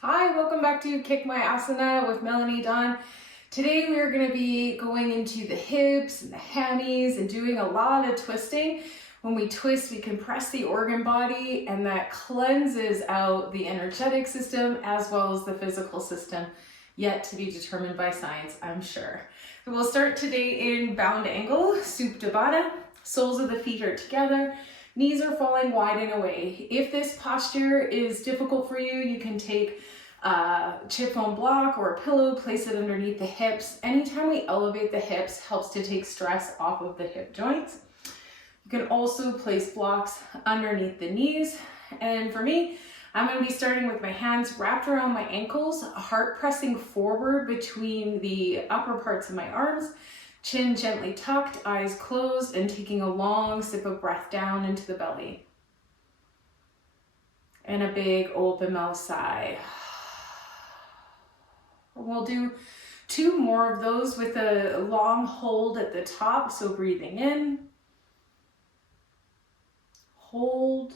Hi, welcome back to Kick My Asana with Melanie Dawn. Today we are going to be going into the hips and the hammies and doing a lot of twisting. When we twist, we compress the organ body, and that cleanses out the energetic system as well as the physical system, yet to be determined by science, I'm sure. So we'll start today in bound angle, Supta Baddha. Soles of the feet are together. Knees are falling wide and away. If this posture is difficult for you, you can take a chip foam block or a pillow, place it underneath the hips. Anytime we elevate the hips helps to take stress off of the hip joints. You can also place blocks underneath the knees. And for me, I'm going to be starting with my hands wrapped around my ankles, heart pressing forward between the upper parts of my arms, chin gently tucked, eyes closed, and taking a long sip of breath down into the belly. And a big open mouth sigh. We'll do 2 more of those with a long hold at the top. So breathing in, hold,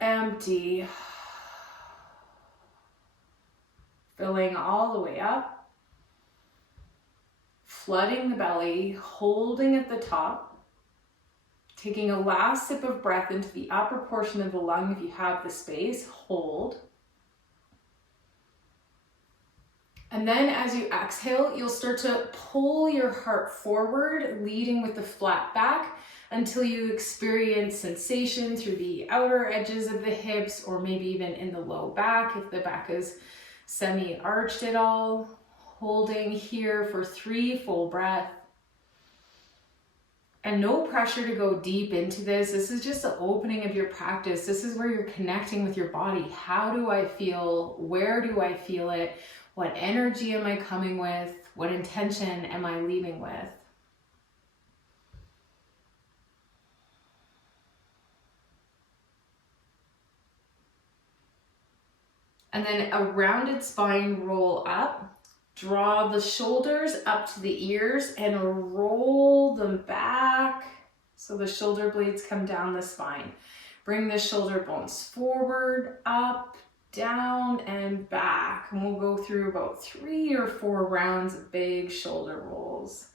empty, filling all the way up. Flooding the belly, holding at the top, taking a last sip of breath into the upper portion of the lung if you have the space, hold. And then as you exhale, you'll start to pull your heart forward, leading with the flat back until you experience sensation through the outer edges of the hips or maybe even in the low back if the back is semi-arched at all. Holding here for 3 full breaths. And no pressure to go deep into this. This is just the opening of your practice. This is where you're connecting with your body. How do I feel? Where do I feel it? What energy am I coming with? What intention am I leaving with? And then a rounded spine roll up. Draw the shoulders up to the ears and roll them back so the shoulder blades come down the spine. Bring the shoulder bones forward, up, down, and back. And we'll go through about 3 or 4 rounds of big shoulder rolls.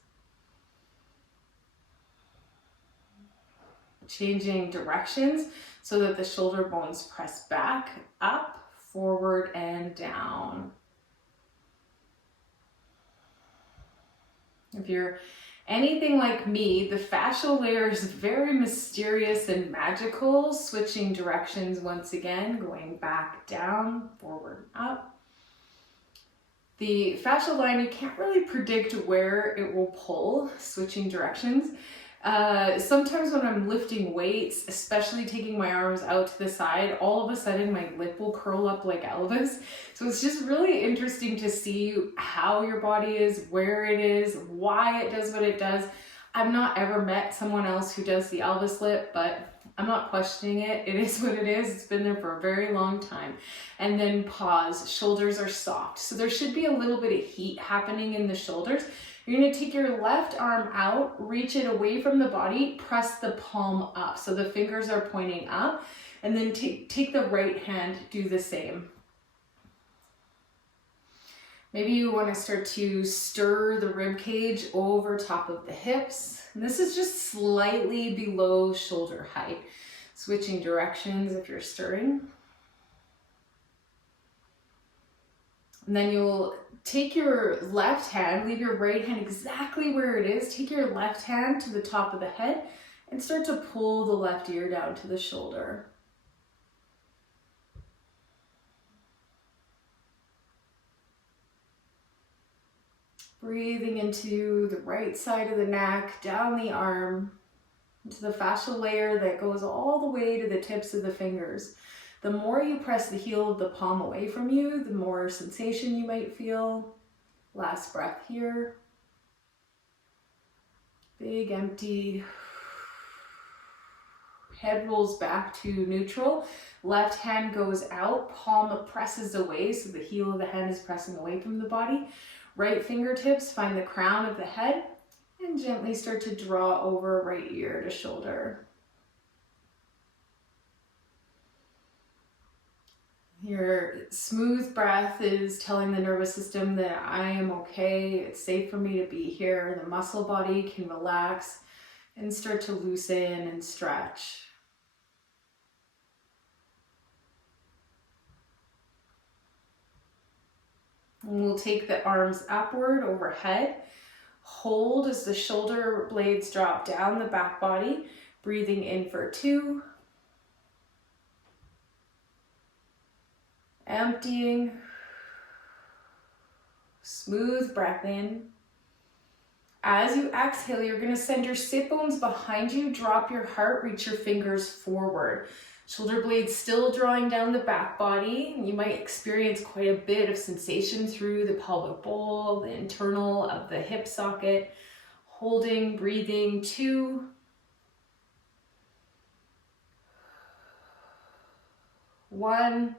Changing directions so that the shoulder bones press back, up, forward, and down. If you're anything like me, the fascial layer is very mysterious and magical, switching directions once again, going back down, forward, up. The fascial line, you can't really predict where it will pull, switching directions. Sometimes when I'm lifting weights, especially taking my arms out to the side, all of a sudden my lip will curl up like Elvis. So it's just really interesting to see how your body is, where it is, why it does what it does. I've not ever met someone else who does the Elvis lip, but I'm not questioning it. It is what it is. It's been there for a very long time. And then pause. Shoulders are soft. So there should be a little bit of heat happening in the shoulders. You're going to take your left arm out, reach it away from the body, press the palm up. So the fingers are pointing up, and then take the right hand, do the same. Maybe you want to start to stir the rib cage over top of the hips. And this is just slightly below shoulder height. Switching directions if you're stirring. And then you'll take your left hand, leave your right hand exactly where it is. Take your left hand to the top of the head and start to pull the left ear down to the shoulder. Breathing into the right side of the neck, down the arm, into the fascial layer that goes all the way to the tips of the fingers. The more you press the heel of the palm away from you, the more sensation you might feel. Last breath here. Big empty. Head rolls back to neutral. Left hand goes out, palm presses away, so the heel of the hand is pressing away from the body. Right fingertips find the crown of the head and gently start to draw over right ear to shoulder. Your smooth breath is telling the nervous system that I am okay, it's safe for me to be here. The muscle body can relax and start to loosen and stretch. And we'll take the arms upward overhead. Hold as the shoulder blades drop down the back body. Breathing in for 2. Emptying. Smooth breath in. As you exhale, you're going to send your sit bones behind you. Drop your heart, reach your fingers forward. Shoulder blades still drawing down the back body. You might experience quite a bit of sensation through the pelvic bowl, the internal of the hip socket. Holding, breathing, 2. 1.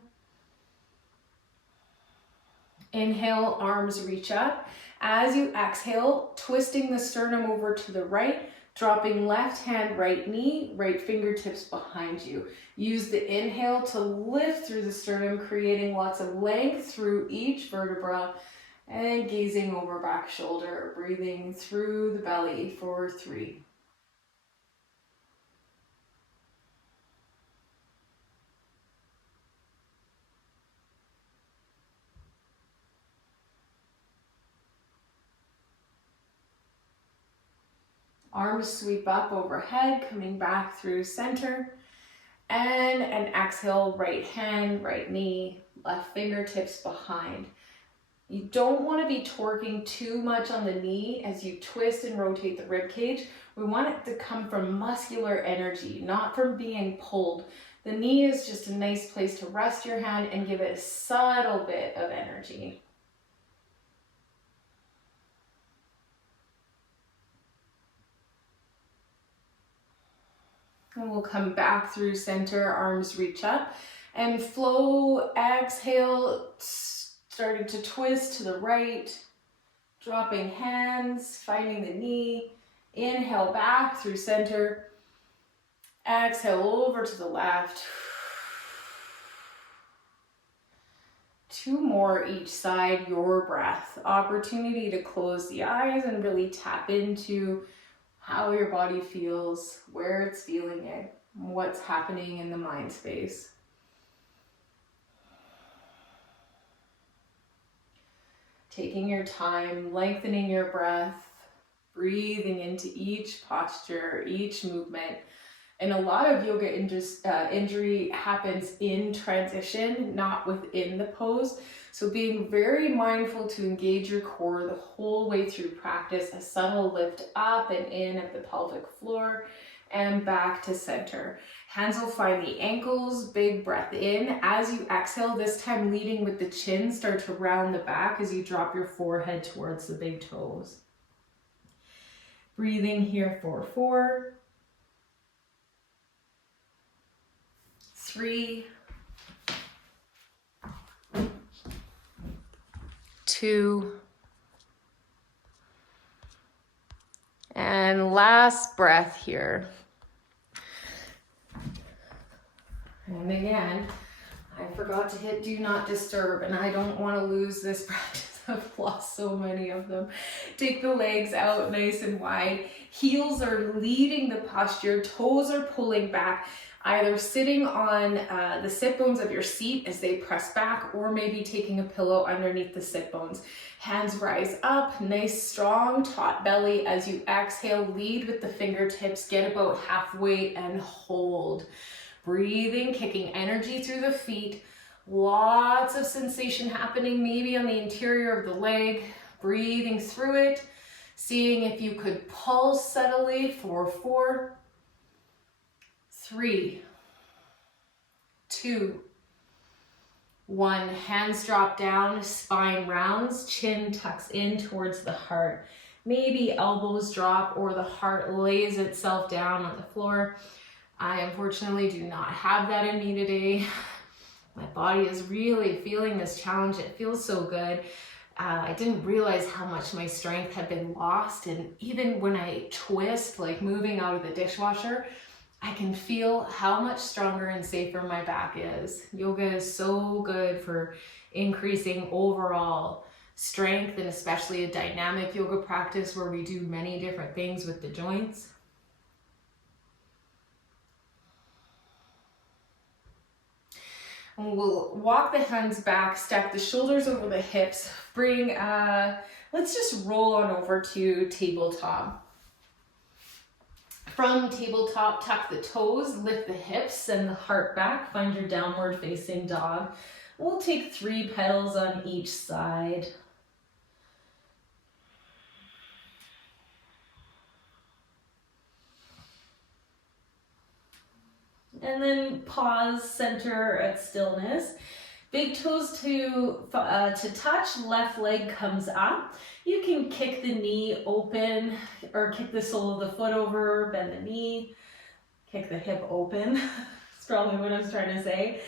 Inhale, arms reach up. As you exhale, twisting the sternum over to the right, dropping left hand, right knee, right fingertips behind you. Use the inhale to lift through the sternum, creating lots of length through each vertebra, and gazing over back shoulder, breathing through the belly for 3. Arms sweep up overhead, coming back through center. And an exhale, right hand, right knee, left fingertips behind. You don't want to be torquing too much on the knee as you twist and rotate the rib cage. We want it to come from muscular energy, not from being pulled. The knee is just a nice place to rest your hand and give it a subtle bit of energy. And we'll come back through center, arms reach up, and flow, exhale, starting to twist to the right, dropping hands, finding the knee, inhale back through center, exhale over to the left. 2 more each side, your breath. Opportunity to close the eyes and really tap into how your body feels, where it's feeling it, what's happening in the mind space. Taking your time, lengthening your breath, breathing into each posture, each movement. And a lot of yoga injury happens in transition, not within the pose. So being very mindful to engage your core the whole way through practice, a subtle lift up and in of the pelvic floor and back to center. Hands will find the ankles, big breath in. As you exhale, this time leading with the chin, start to round the back as you drop your forehead towards the big toes. Breathing here for 4, 3, 2, and last breath here. And again, I forgot to hit do not disturb, and I don't want to lose this practice. I've lost so many of them. Take the legs out nice and wide. Heels are leading the posture, toes are pulling back, either sitting on the sit bones of your seat as they press back, or maybe taking a pillow underneath the sit bones. Hands rise up, nice strong taut belly. As you exhale, lead with the fingertips, get about halfway and hold. Breathing, kicking energy through the feet. Lots of sensation happening maybe on the interior of the leg. Breathing through it, seeing if you could pulse subtly for 4, 3, 2, 1. Hands drop down, spine rounds, chin tucks in towards the heart. Maybe elbows drop or the heart lays itself down on the floor. I unfortunately do not have that in me today. My body is really feeling this challenge. It feels so good. I didn't realize how much my strength had been lost. And even when I twist, like moving out of the dishwasher, I can feel how much stronger and safer my back is. Yoga is so good for increasing overall strength, and especially a dynamic yoga practice where we do many different things with the joints. And we'll walk the hands back, stack the shoulders over the hips, bring, let's just roll on over to tabletop. From tabletop, tuck the toes, lift the hips, send the heart back, find your downward facing dog. We'll take 3 petals on each side. And then pause, center at stillness. Big toes to touch, left leg comes up. You can kick the knee open or kick the sole of the foot over, bend the knee, kick the hip open. That's probably what I was trying to say.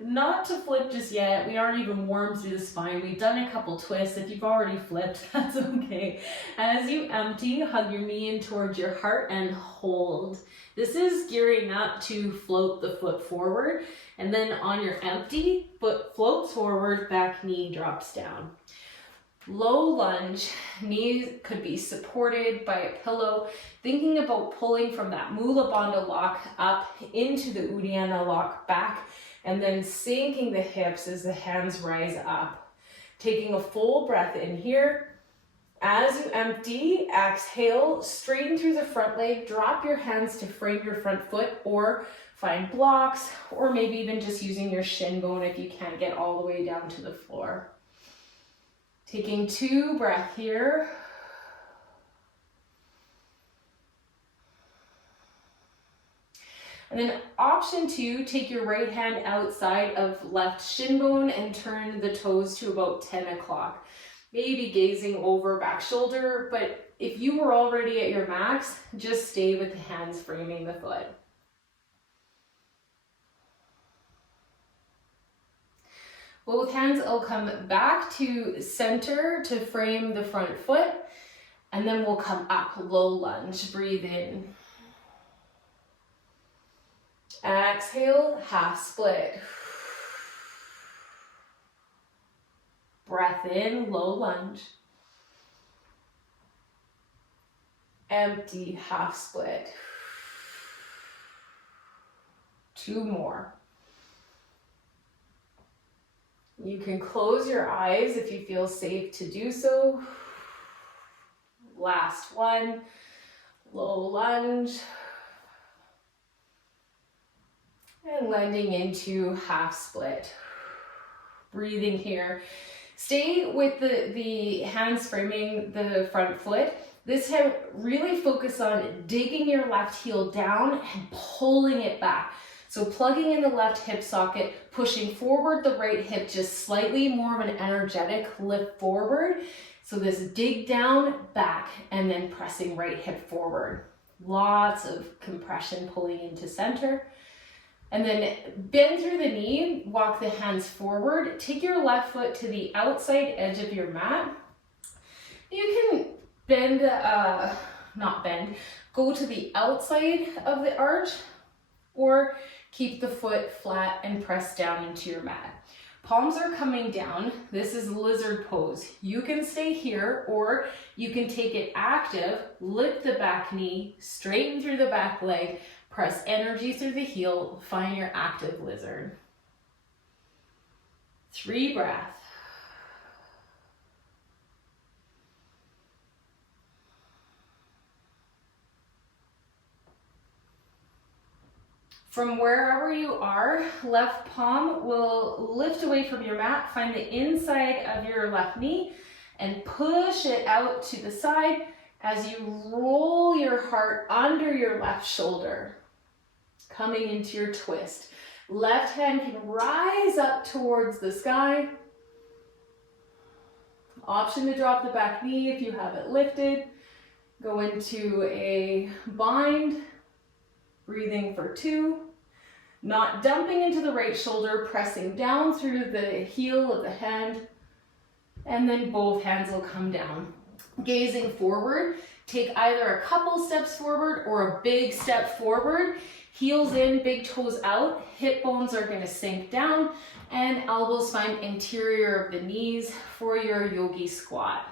Not to flip just yet. We aren't even warm through the spine. We've done a couple twists. If you've already flipped, that's okay. As you empty, hug your knee in towards your heart and hold. This is gearing up to float the foot forward. And then on your empty, foot floats forward, back knee drops down. Low lunge, knees could be supported by a pillow. Thinking about pulling from that Mula Bandha lock up into the Uddiyana lock back, and then sinking the hips as the hands rise up. Taking a full breath in here. As you empty, exhale, straighten through the front leg, drop your hands to frame your front foot, or find blocks, or maybe even just using your shin bone if you can't get all the way down to the floor. Taking 2 breaths here. And then option 2, take your right hand outside of left shin bone and turn the toes to about 10 o'clock. Maybe gazing over back shoulder, but if you were already at your max, just stay with the hands framing the foot. Both hands will come back to center to frame the front foot, and then we'll come up, low lunge, breathe in. Exhale, half split. Breath in, low lunge. Empty, half split. 2 more. You can close your eyes if you feel safe to do so. Last one, low lunge. And landing into half split. Breathing here. Stay with the hands framing the front foot. This time, really focus on digging your left heel down and pulling it back. So plugging in the left hip socket, pushing forward the right hip just slightly, more of an energetic lift forward. So this dig down, back, and then pressing right hip forward. Lots of compression pulling into center. And then bend through the knee, walk the hands forward. Take your left foot to the outside edge of your mat. You can bend, go to the outside of the arch, or keep the foot flat and press down into your mat. Palms are coming down. This is lizard pose. You can stay here, or you can take it active, lift the back knee, straighten through the back leg, press energy through the heel, find your active lizard. 3 breaths. From wherever you are, left palm will lift away from your mat, find the inside of your left knee, and push it out to the side as you roll your heart under your left shoulder, coming into your twist. Left hand can rise up towards the sky. Option to drop the back knee if you have it lifted. Go into a bind, breathing for 2. Not dumping into the right shoulder, pressing down through the heel of the hand, and then both hands will come down. Gazing forward, take either a couple steps forward or a big step forward. Heels in, big toes out, hip bones are going to sink down, and elbows find interior of the knees for your yogi squat.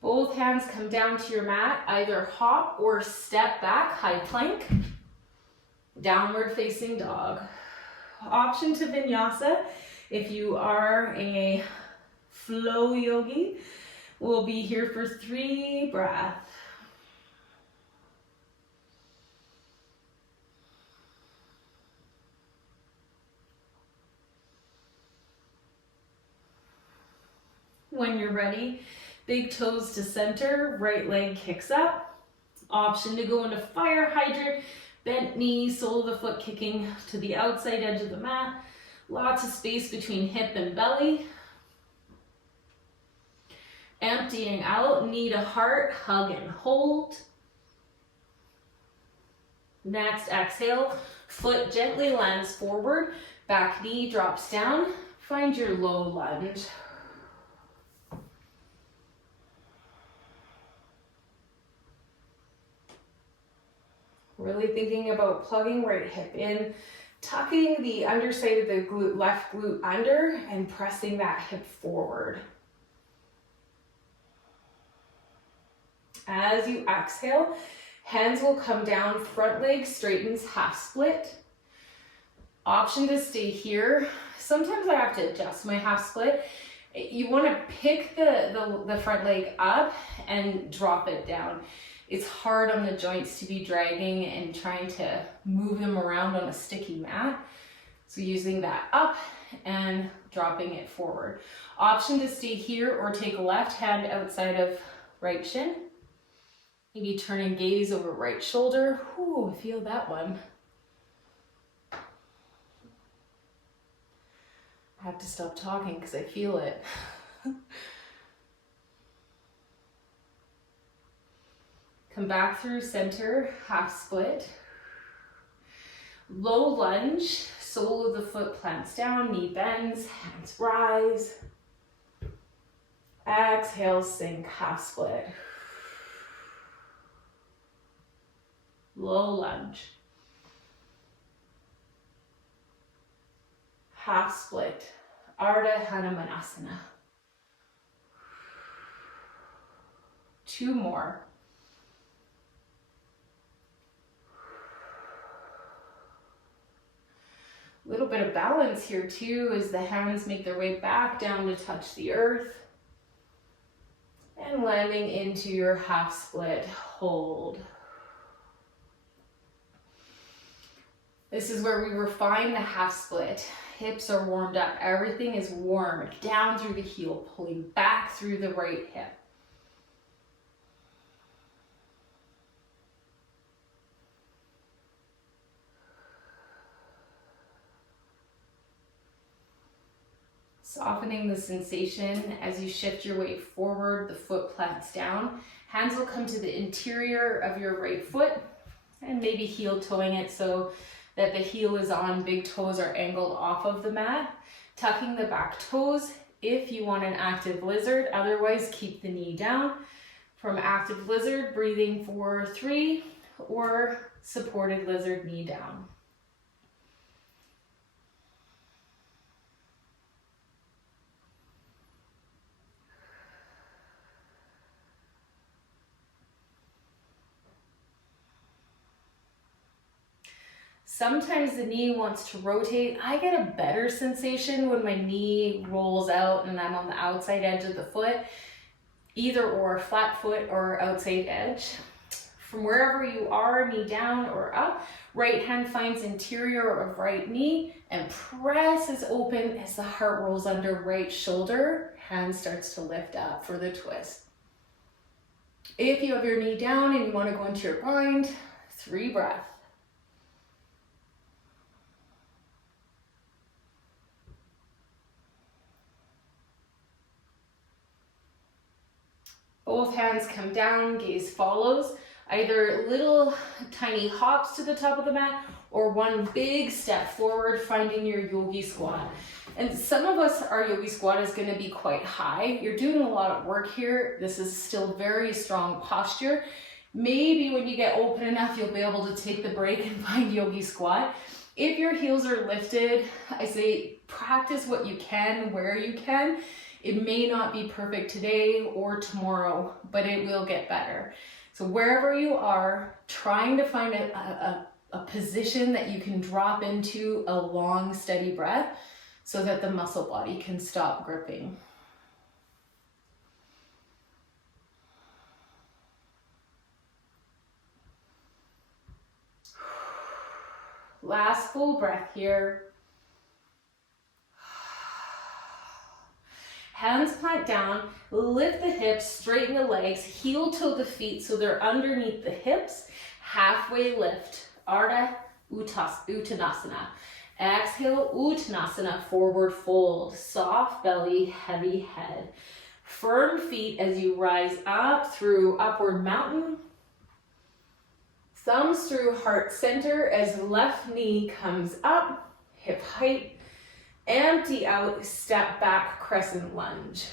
Both hands come down to your mat, either hop or step back, high plank, downward facing dog. Option to vinyasa. If you are a flow yogi, we'll be here for 3 breaths. When you're ready, big toes to center, right leg kicks up. Option to go into fire hydrant, bent knee, sole of the foot kicking to the outside edge of the mat. Lots of space between hip and belly. Emptying out, knee to heart, hug and hold. Next, exhale, foot gently lands forward, back knee drops down. Find your low lunge. Really thinking about plugging right hip in, tucking the underside of the glute, left glute under, and pressing that hip forward. As you exhale, hands will come down, front leg straightens, half split. Option to stay here. Sometimes I have to adjust my half split. You want to pick the front leg up and drop it down. It's hard on the joints to be dragging and trying to move them around on a sticky mat. So using that up and dropping it forward. Option to stay here or take left hand outside of right shin. Maybe turn and gaze over right shoulder. Ooh, feel that one. I have to stop talking because I feel it. Come back through center, half split. Low lunge, sole of the foot plants down, knee bends, hands rise. Exhale, sink, half split. Low lunge. Half split. Ardha Hanumanasana. 2 more. A little bit of balance here too as the hands make their way back down to touch the earth. And landing into your half split, hold. This is where we refine the half split. Hips are warmed up, everything is warm, down through the heel, pulling back through the right hip. Softening the sensation as you shift your weight forward, the foot plants down. Hands will come to the interior of your right foot and maybe heel toeing it so that the heel is on, big toes are angled off of the mat. Tucking the back toes if you want an active lizard, otherwise keep the knee down. From active lizard, breathing for 3 or supported lizard, knee down. Sometimes the knee wants to rotate. I get a better sensation when my knee rolls out and I'm on the outside edge of the foot, either or, flat foot or outside edge. From wherever you are, knee down or up, right hand finds interior of right knee and presses open as the heart rolls under right shoulder. Hand starts to lift up for the twist. If you have your knee down and you want to go into your bind, 3 breaths. Both hands come down, gaze follows. Either little tiny hops to the top of the mat or one big step forward, finding your yogi squat. And some of us, our yogi squat is going to be quite high. You're doing a lot of work here. This is still very strong posture. Maybe when you get open enough, you'll be able to take the break and find yogi squat. If your heels are lifted, I say practice what you can, where you can. It may not be perfect today or tomorrow, but it will get better. So wherever you are, trying to find a position that you can drop into a long, steady breath so that the muscle body can stop gripping. Last full breath here. Hands plant down, lift the hips, straighten the legs, heel toe the feet so they're underneath the hips. Halfway lift, Ardha Uttanasana. Exhale, Uttanasana, forward fold, soft belly, heavy head. Firm feet as you rise up through upward mountain. Thumbs through heart center as left knee comes up, hip height. Empty out, step back, crescent lunge.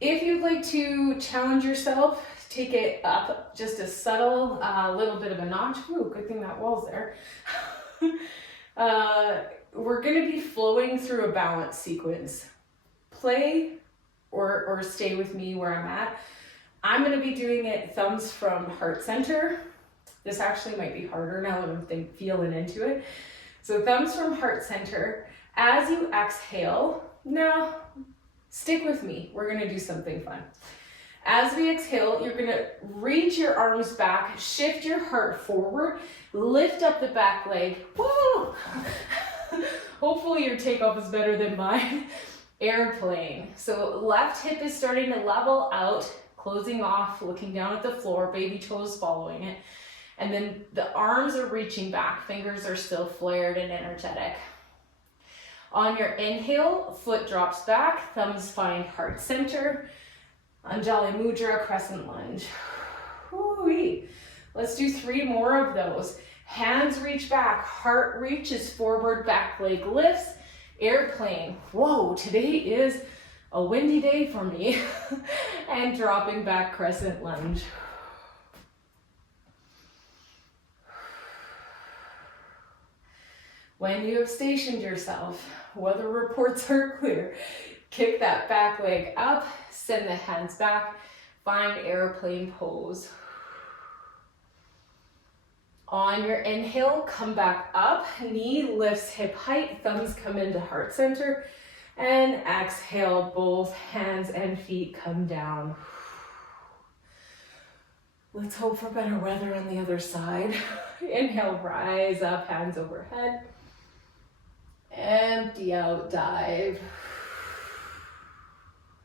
If you'd like to challenge yourself, take it up just a subtle little bit of a notch. Ooh, good thing that wall's there. We're going to be flowing through a balance sequence. Play or stay with me where I'm at. I'm going to be doing it thumbs from heart center. This actually might be harder now that I'm feeling into it. So thumbs from heart center. As you exhale, now stick with me. We're going to do something fun. As we exhale, you're going to reach your arms back, shift your heart forward, lift up the back leg. Woo! Hopefully your takeoff is better than mine. Airplane. So left hip is starting to level out, closing off, looking down at the floor, baby toes following it. And then the arms are reaching back, fingers are still flared and energetic. On your inhale, foot drops back, thumbs find heart center. Anjali Mudra, crescent lunge. Woo-wee. Let's do 3 more of those. Hands reach back, heart reaches forward, back leg lifts. Airplane. Whoa, today is a windy day for me. And dropping back, crescent lunge. When you have stationed yourself, weather reports are clear. Kick that back leg up, send the hands back, find airplane pose. On your inhale, come back up, knee lifts hip height, thumbs come into heart center, and exhale, both hands and feet come down. Let's hope for better weather on the other side. Inhale, rise up, hands overhead. Empty out, dive.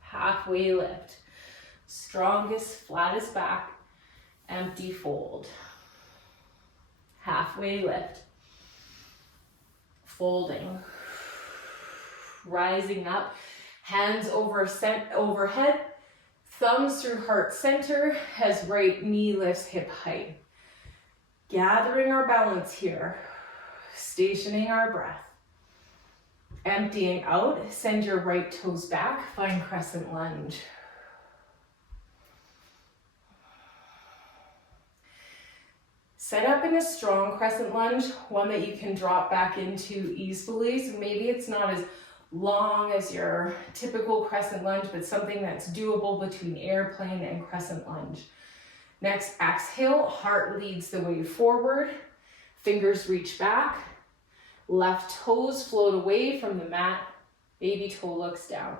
Halfway lift. Strongest, flattest back. Empty fold. Halfway lift. Folding. Rising up. Hands overhead. Thumbs through heart center as right knee lifts hip height. Gathering our balance here. Stationing our breath. Emptying out, send your right toes back, find crescent lunge. Set up in a strong crescent lunge, one that you can drop back into easily. So maybe it's not as long as your typical crescent lunge, but something that's doable between airplane and crescent lunge. Next, exhale, heart leads the way forward, fingers reach back. Left toes float away from the mat. Baby toe looks down.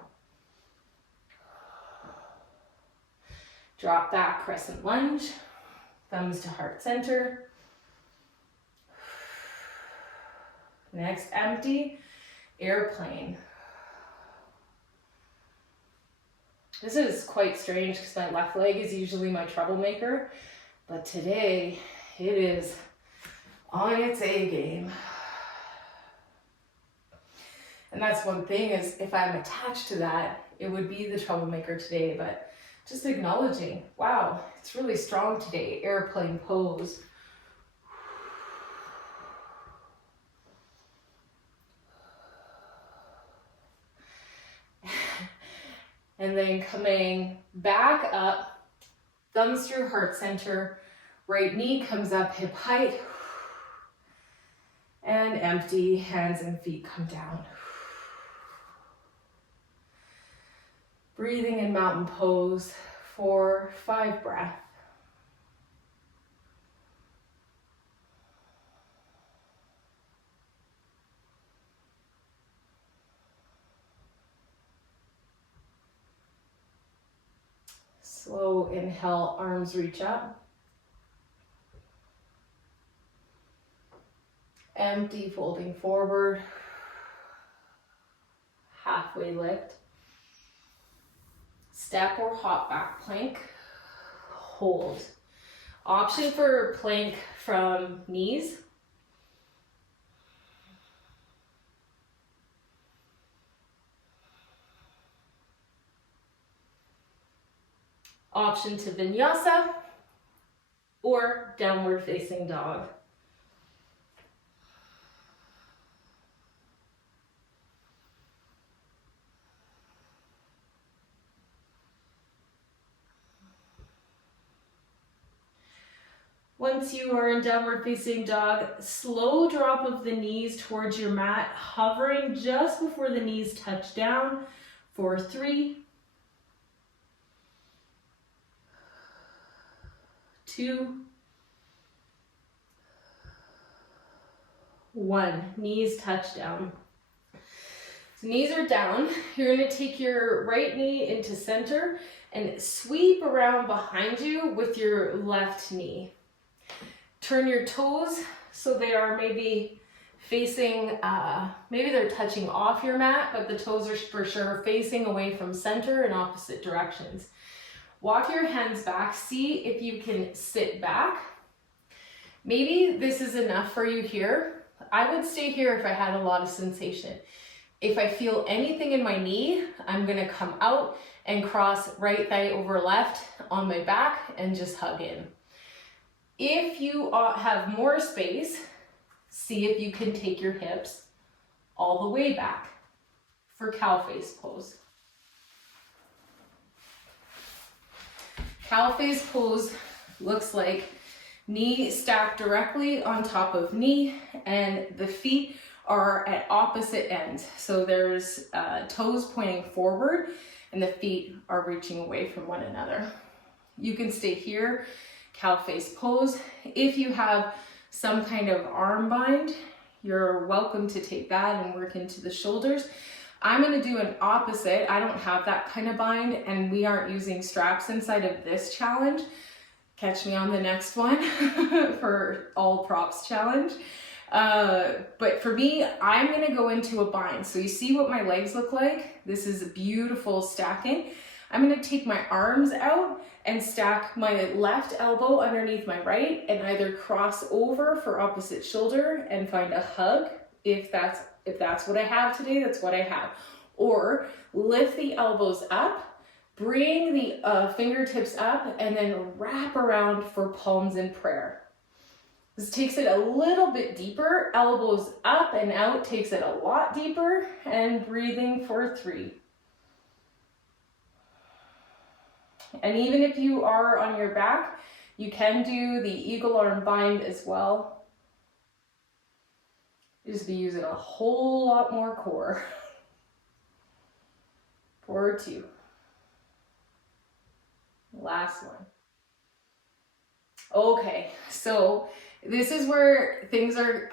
Drop back, crescent lunge. Thumbs to heart center. Next, empty. Airplane. This is quite strange because my left leg is usually my troublemaker. But today, it is on its A game. And that's one thing, is if I'm attached to that, it would be the troublemaker today, but just acknowledging, wow, it's really strong today, airplane pose. And then coming back up, thumbs through heart center, right knee comes up hip height, and empty, hands and feet come down. Breathing in mountain pose for 5 breaths. Slow inhale, arms reach up. Empty, folding forward. Halfway lift. Step or hop back plank. Hold. Option for plank from knees. Option to vinyasa or downward facing dog. Once you are in downward facing dog, slow drop of the knees towards your mat, hovering just before the knees touch down for 3, 2, 1. Knees touch down. So knees are down. You're going to take your right knee into center and sweep around behind you with your left knee. Turn your toes so they are maybe facing, maybe they're touching off your mat, but the toes are for sure facing away from center in opposite directions. Walk your hands back. See if you can sit back. Maybe this is enough for you here. I would stay here if I had a lot of sensation. If I feel anything in my knee, I'm gonna come out and cross right thigh over left on my back and just hug in. If you have more space, see if you can take your hips all the way back for cow face pose. Cow face pose looks like knee stacked directly on top of knee and the feet are at opposite ends. So there's toes pointing forward and the feet are reaching away from one another. You can stay here, cow face pose. If you have some kind of arm bind, you're welcome to take that and work into the shoulders. I'm going to do an opposite. I don't have that kind of bind and we aren't using straps inside of this challenge. Catch me on the next one for all props challenge. But for me, I'm going to go into a bind. So you see what my legs look like? This is a beautiful stacking. I'm going to take my arms out and stack my left elbow underneath my right and either cross over for opposite shoulder and find a hug. If that's what I have today, that's what I have. Or lift the elbows up, bring the fingertips up, and then wrap around for palms in prayer. This takes it a little bit deeper. Elbows up and out takes it a lot deeper. And breathing for 3. And even if you are on your back, you can do the eagle arm bind as well. Just be using a whole lot more core. For 2. Last one. Okay, so this is where things are,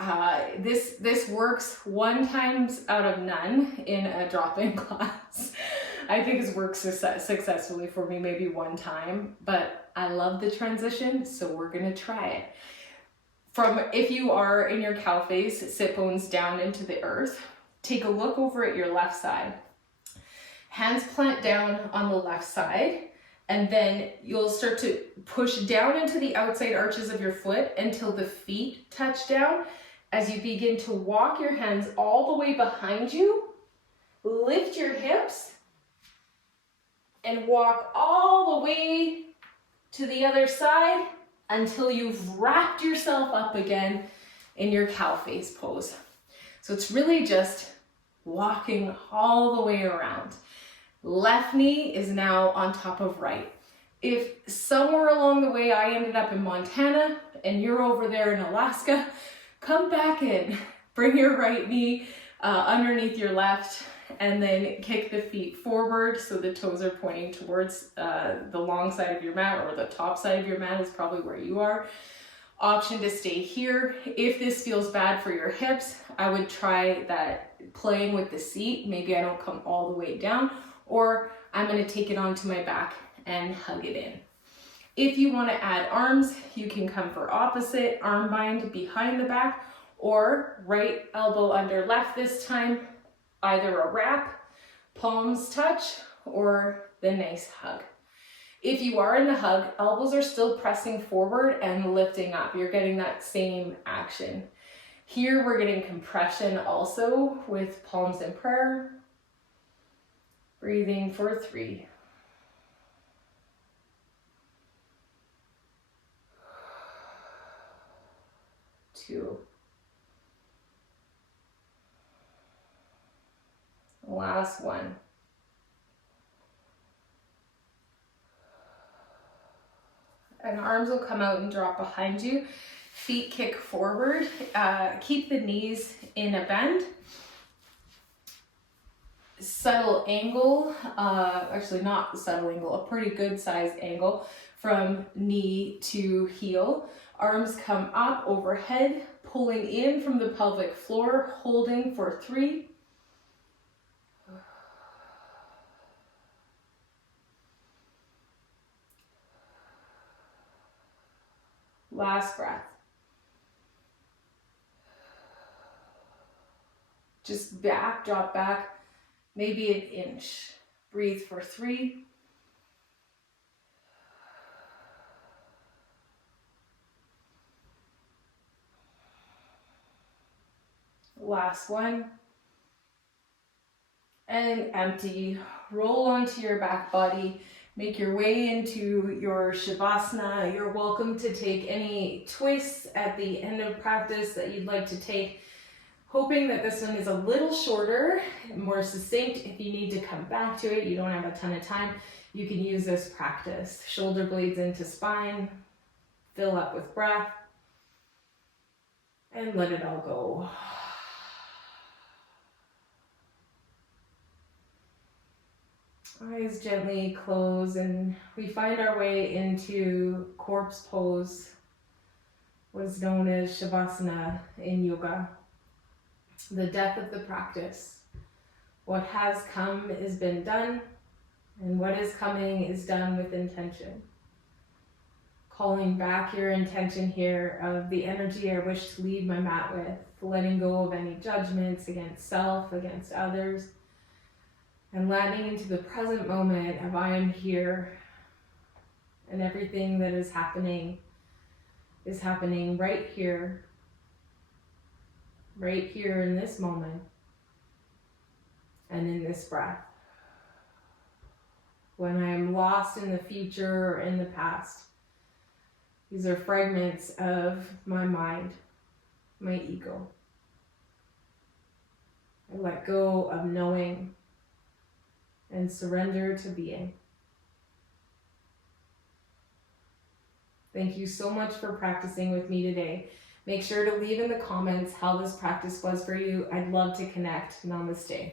this works 1 times out of none in a drop-in class. I think it's worked successfully for me maybe 1 time, but I love the transition, so we're gonna try it. If you are in your cow face, sit bones down into the earth. Take a look over at your left side. Hands plant down on the left side, and then you'll start to push down into the outside arches of your foot until the feet touch down. As you begin to walk your hands all the way behind you, lift your hips, and walk all the way to the other side until you've wrapped yourself up again in your cow face pose. So it's really just walking all the way around. Left knee is now on top of right. If somewhere along the way I ended up in Montana and you're over there in Alaska, come back in. Bring your right knee underneath your left, and then kick the feet forward so the toes are pointing towards the long side of your mat, or the top side of your mat is probably where you are. Option to stay here. If this feels bad for your hips, I would try that playing with the seat. Maybe I don't come all the way down, or I'm going to take it onto my back and hug it in. If you want to add arms, you can come for opposite, arm bind behind the back, or right elbow under left this time, either a wrap, palms touch, or the nice hug. If you are in the hug, elbows are still pressing forward and lifting up. You're getting that same action. Here we're getting compression also with palms in prayer. Breathing for 3. 2. Last one. And arms will come out and drop behind you. Feet kick forward. Keep the knees in a bend. Subtle angle, actually not subtle angle, a pretty good sized angle from knee to heel. Arms come up overhead, pulling in from the pelvic floor, holding for 3. Last breath. Just back, drop back, maybe an inch. Breathe for 3. Last one. And empty. Roll onto your back body. Make your way into your Shavasana. You're welcome to take any twists at the end of practice that you'd like to take. Hoping that this one is a little shorter, more succinct. If you need to come back to it, you don't have a ton of time, you can use this practice. Shoulder blades into spine, fill up with breath, and let it all go. Eyes gently close, and we find our way into corpse pose, what is known as Shavasana in yoga. The death of the practice. What has come has been done, and what is coming is done with intention. Calling back your intention here of the energy I wish to leave my mat with, letting go of any judgments against self, against others, and landing into the present moment of I am here, and everything that is happening right here in this moment, and in this breath. When I am lost in the future or in the past, these are fragments of my mind, my ego. I let go of knowing and surrender to being. Thank you so much for practicing with me today. Make sure to leave in the comments how this practice was for you. I'd love to connect. Namaste.